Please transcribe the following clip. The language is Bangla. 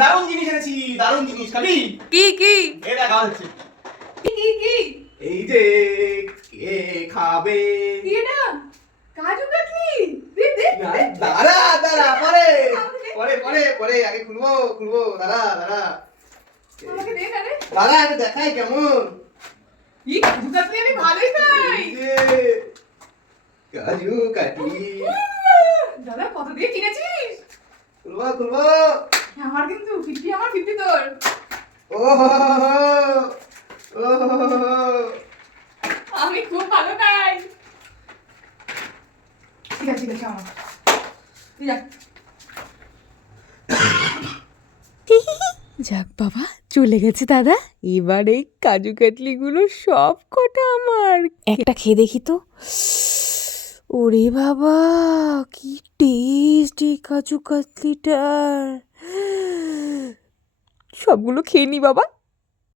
দারুণ জিনিস এনেছি, দারুণ জিনিস। খাবি? কি কি এই দেখ খাওয়া হচ্ছে। কি কি কি এই যে কে খাবে? কি এটা? কাজু কাতলি। দেখ দেখ না, দাঁড়া দাঁড়া, পরে পরে পরে পরে আগে খুলবো খুলবো, দাঁড়া দাঁড়া আমাকে দে না রে। দাঁড়া, আগে দেখাই কেমন। কি কাজু কাতলি আমি ভালোই খাই। এই যে কাজু কাটলি। দাদা কত দিয়ে কিনেছিস? খুলবো খুলবো। আমার কিন্তু 50 আমার 50 তোর। ও ও আমি খুব ভালো খাই। ঠিক আছে আমার তুই যা। যাক বাবা, চলে গেছে দাদা। এবার এই কাজু কাটলিগুলো সব কটা আমার। একটা খেয়ে দেখি তো। ওরে বাবা, কি টেস্ট এই কাজু কাতলিটার। সবগুলো খেয়ে নি বাবা।